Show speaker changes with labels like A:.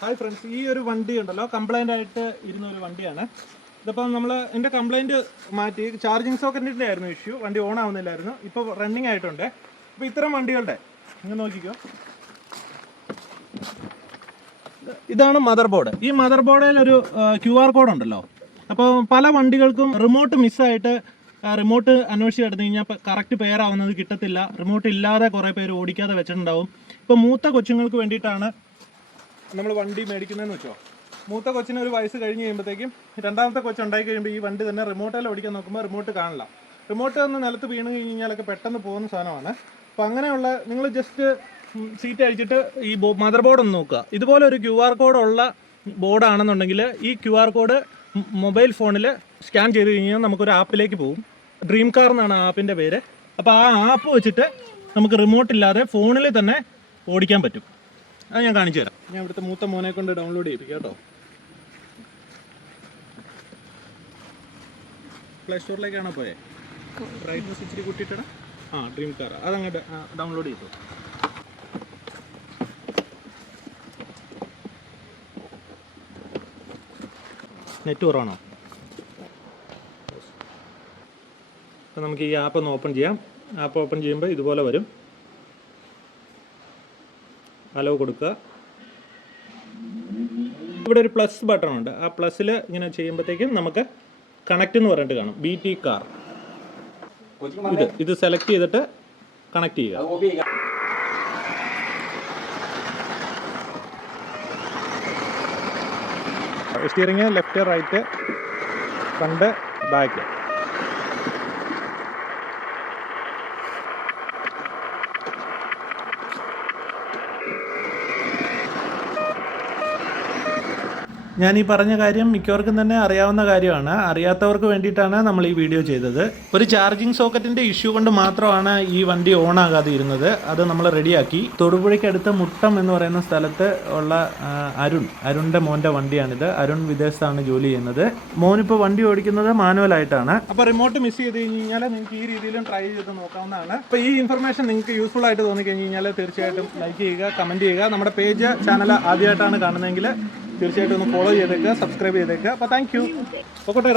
A: Hi friends ഈ ഒരു വണ്ടി ഉണ്ടല്ലോ. കംപ്ലൈന്റ് ആയിട്ട് ഇരുന്ന ഒരു വണ്ടിയാണ്. ഇതിപ്പം നമ്മൾ എന്റെ കംപ്ലൈന്റ് മാറ്റി ചാർജിങ് സോക്കറ്റിന്റെ ആയിരുന്നു ഇഷ്യൂ വണ്ടി ഓൺ ആവുന്നില്ലായിരുന്നു. ഇപ്പോൾ റണ്ണിങ് ആയിട്ടുണ്ട്. അപ്പോൾ ഇത്തരം വണ്ടികളുടെ നിങ്ങൾ നോക്കിക്കോ. ഇതാണ് മദർ ബോർഡ് ഈ മദർ ബോർഡിൽ ഒരു ക്യു ആർ കോഡ് ഉണ്ടല്ലോ. അപ്പോൾ പല വണ്ടികൾക്കും റിമോട്ട് മിസ്സായിട്ട് റിമോട്ട് അന്വേഷിച്ച് കിടന്നു കഴിഞ്ഞാൽ കറക്റ്റ് പേരാവുന്നത് കിട്ടത്തില്ല. റിമോട്ട് ഇല്ലാതെ കുറേ പേര് ഓടിക്കാതെ വെച്ചിട്ടുണ്ടാവും. ഇപ്പോൾ മൂത്ത കൊച്ചുങ്ങൾക്ക് വേണ്ടിയിട്ടാണ് നമ്മൾ വണ്ടി മേടിക്കുന്നതെന്ന് വെച്ചോ. മൂത്ത കൊച്ചിന് ഒരു വയസ്സ് കഴിഞ്ഞ് കഴിയുമ്പോഴത്തേക്കും രണ്ടാമത്തെ കൊച്ചു ഉണ്ടായി കഴിയുമ്പോൾ ഈ വണ്ടി തന്നെ റിമോട്ടിൽ ഓടിക്കാൻ നോക്കുമ്പോൾ റിമോട്ട് കാണില്ല. റിമോട്ട് ഒന്ന് നിലത്ത് വീണ് കഴിഞ്ഞാലൊക്കെ പെട്ടെന്ന് പോകുന്ന സാധനമാണ്. അപ്പോൾ അങ്ങനെയുള്ള നിങ്ങൾ ജസ്റ്റ് സീറ്റ് അഴിച്ചിട്ട് ഈ മദർ ബോർഡ് ഒന്ന് നോക്കുക. ഇതുപോലെ ഒരു ക്യു ആർ കോഡ് ഉള്ള ബോർഡാണെന്നുണ്ടെങ്കിൽ ഈ ക്യു ആർ കോഡ് മൊബൈൽ ഫോണിൽ സ്കാൻ ചെയ്ത് കഴിഞ്ഞാൽ നമുക്കൊരു ആപ്പിലേക്ക് പോകും. ഡ്രീം കാർ എന്നാണ് ആപ്പിന്റെ പേര്. അപ്പോൾ ആ ആപ്പ് വെച്ചിട്ട് നമുക്ക് റിമോട്ട് ഇല്ലാതെ ഫോണിൽ തന്നെ ഓടിക്കാൻ പറ്റും. അത് ഞാൻ കാണിച്ചു തരാം. ഞാൻ ഇവിടുത്തെ മൂത്ത മോനെ കൊണ്ട് ഡൗൺലോഡ് ചെയ്യിപ്പിക്കാം കേട്ടോ. പ്ലേ സ്റ്റോറിലേക്കാണോ പോയെ? ബ്രൈറ്റ്നസ് ഇച്ചിരി കൂട്ടിയിട്ടാ ആ ഡ്രീം കാർ അതങ്ങോട്ട് ഡൗൺലോഡ് ചെയ്തു. നെറ്റ് കുറവാണോ? അപ്പോൾ നമുക്ക് ഈ ആപ്പ് ഒന്ന് ഓപ്പൺ ചെയ്യാം. ആപ്പ് ഓപ്പൺ ചെയ്യുമ്പോൾ ഇതുപോലെ വരും. അലോ കൊടുക്കുക. ഇവിടെ ഒരു പ്ലസ് ബട്ടൺ ഉണ്ട്. ആ പ്ലസ്സിൽ ഇങ്ങനെ ചെയ്യുമ്പോഴത്തേക്കും നമുക്ക് കണക്റ്റ് എന്ന് പറഞ്ഞിട്ട് കാണും. ബി ടി കാർ ഇത് ഇത് സെലക്ട് ചെയ്തിട്ട് കണക്ട് ചെയ്യുക. Steering left right front back Thank you. ഞാൻ ഈ പറഞ്ഞ കാര്യം മിക്കവർക്കും തന്നെ അറിയാവുന്ന കാര്യമാണ്. അറിയാത്തവർക്ക് വേണ്ടിയിട്ടാണ് നമ്മൾ ഈ വീഡിയോ ചെയ്തത്. ഒരു ചാർജിങ് സോക്കറ്റിന്റെ ഇഷ്യൂ കൊണ്ട് മാത്രമാണ് ഈ വണ്ടി ഓൺ ആകാതെ ഇരുന്നത് അത് നമ്മൾ റെഡിയാക്കി. തൊടുപുഴയ്ക്കടുത്ത് മുട്ടം എന്ന് പറയുന്ന സ്ഥലത്ത് ഉള്ള അരുൺ അരുണിന്റെ മോന്റെ വണ്ടിയാണിത്. അരുൺ വിദേശത്താണ് ജോലി ചെയ്യുന്നത്. മോൻ ഇപ്പോൾ വണ്ടി ഓടിക്കുന്നത് മാനുവൽ ആയിട്ടാണ് അപ്പോൾ റിമോട്ട് മിസ് ചെയ്ത് കഴിഞ്ഞാൽ നിങ്ങൾക്ക് ഈ രീതിയിലും ട്രൈ ചെയ്ത് നോക്കാവുന്നതാണ്. അപ്പോൾ ഈ ഇൻഫർമേഷൻ നിങ്ങൾക്ക് യൂസ്ഫുൾ ആയിട്ട് തോന്നി കഴിഞ്ഞാൽ തീർച്ചയായിട്ടും ലൈക്ക് ചെയ്യുക കമന്റ് ചെയ്യുക. നമ്മുടെ പേജ് ചാനൽ ആദ്യമായിട്ടാണ് കാണുന്നതെങ്കിൽ തീർച്ചയായിട്ടും ഒന്ന് ഫോളോ ചെയ്തേക്കുക സബ്സ്ക്രൈബ് ചെയ്തേക്കുക അപ്പോൾ താങ്ക് യു ഓക്കോട്ടെ